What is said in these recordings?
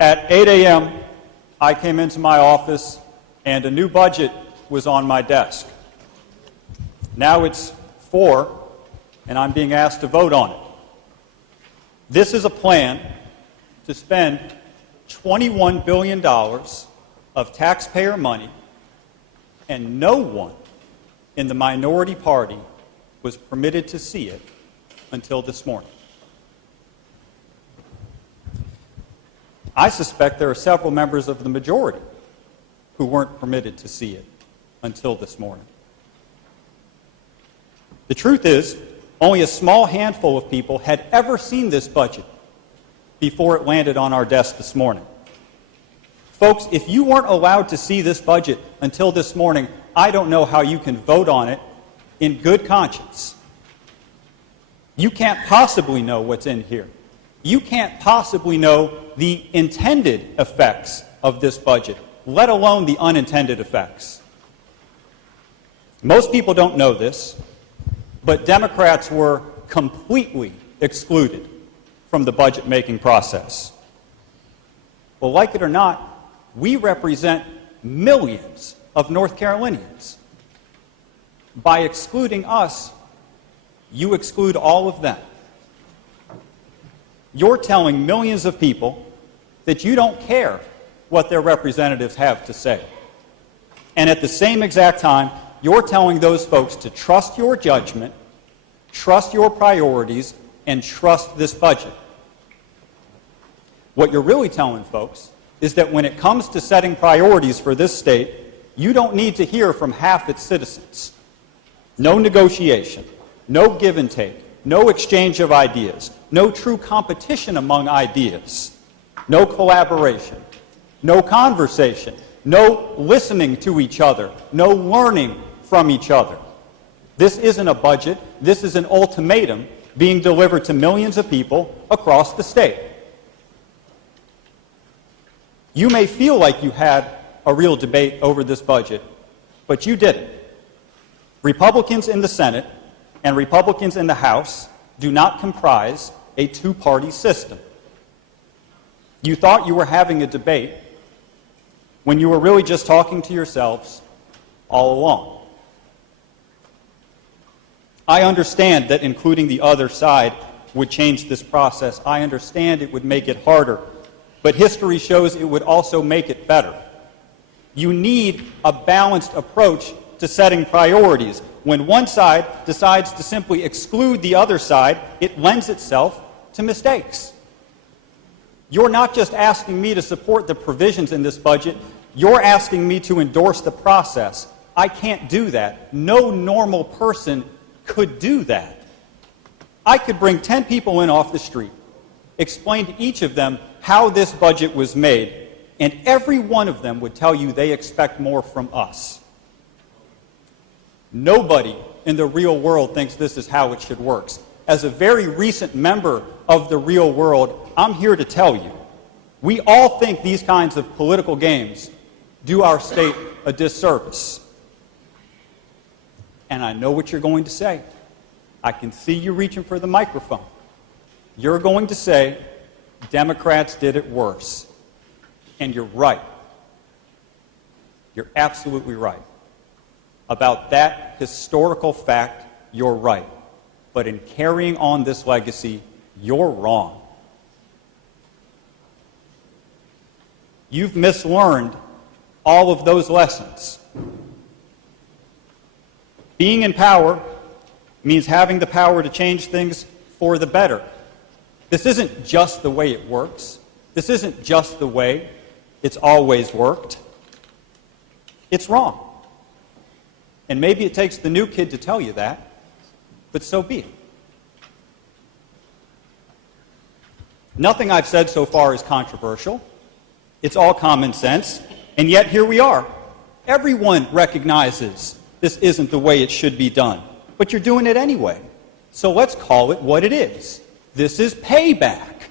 At 8 a.m., I came into my office and a new budget was on my desk. Now it's 4, and I'm being asked to vote on it. This is a plan to spend $21 billion of taxpayer money, and no one in the minority party was permitted to see it until this morning. I suspect there are several members of the majority who weren't permitted to see it until this morning. The truth is, only a small handful of people had ever seen this budget before it landed on our desk this morning. Folks, if you weren't allowed to see this budget until this morning, I don't know how you can vote on it in good conscience. You can't possibly know what's in here. You can't possibly know the intended effects of this budget, let alone the unintended effects. Most people don't know this, but Democrats were completely excluded from the budget-making process. Well, like it or not, we represent millions of North Carolinians. By excluding us, you exclude all of them. You're telling millions of people that you don't care what their representatives have to say. And at the same exact time, you're telling those folks to trust your judgment, trust your priorities, and trust this budget. What you're really telling folks is that when it comes to setting priorities for this state, you don't need to hear from half its citizens. No negotiation, no give and take, no exchange of ideas, no true competition among ideas, no collaboration, no conversation, no listening to each other, no learning from each other. This isn't a budget. This is an ultimatum being delivered to millions of people across the state. You may feel like you had a real debate over this budget, but you didn't. Republicans in the Senate and Republicans in the House do not comprise a two-party system. You thought you were having a debate when you were really just talking to yourselves all along. I understand that including the other side would change this process. I understand it would make it harder. But history shows it would also make it better. You need a balanced approach to setting priorities. When one side decides to simply exclude the other side, it lends itself to mistakes. You're not just asking me to support the provisions in this budget, you're asking me to endorse the process. I can't do that. No normal person could do that. I could bring 10 people in off the street, explain to each of them how this budget was made, and every one of them would tell you they expect more from us. Nobody in the real world thinks this is how it should work. As a very recent member of the real world, I'm here to tell you, we all think these kinds of political games do our state a disservice. And I know what you're going to say. I can see you reaching for the microphone. You're going to say, Democrats did it worse. And you're right. You're absolutely right. About that historical fact, you're right. But in carrying on this legacy, you're wrong. You've mislearned all of those lessons. Being in power means having the power to change things for the better. This isn't just the way it works. This isn't just the way it's always worked. It's wrong. And maybe it takes the new kid to tell you that, but so be it. Nothing I've said so far is controversial. It's all common sense, and yet here we are. Everyone recognizes this isn't the way it should be done, but you're doing it anyway. So let's call it what it is. This is payback.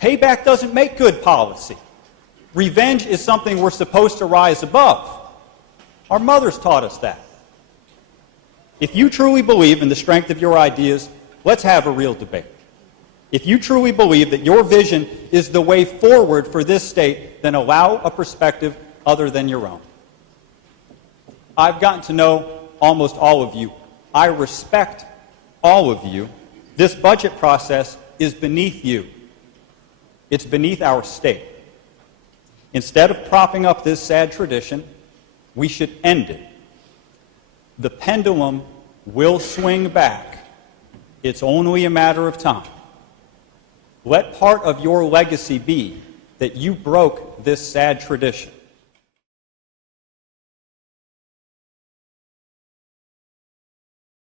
Payback doesn't make good policy. Revenge is something we're supposed to rise above. Our mothers taught us that. If you truly believe in the strength of your ideas, let's have a real debate. If you truly believe that your vision is the way forward for this state, then allow a perspective other than your own. I've gotten to know almost all of you. I respect all of you. This budget process is beneath you. It's beneath our state. Instead of propping up this sad tradition, we should end it. The pendulum will swing back. It's only a matter of time. Let part of your legacy be that you broke this sad tradition.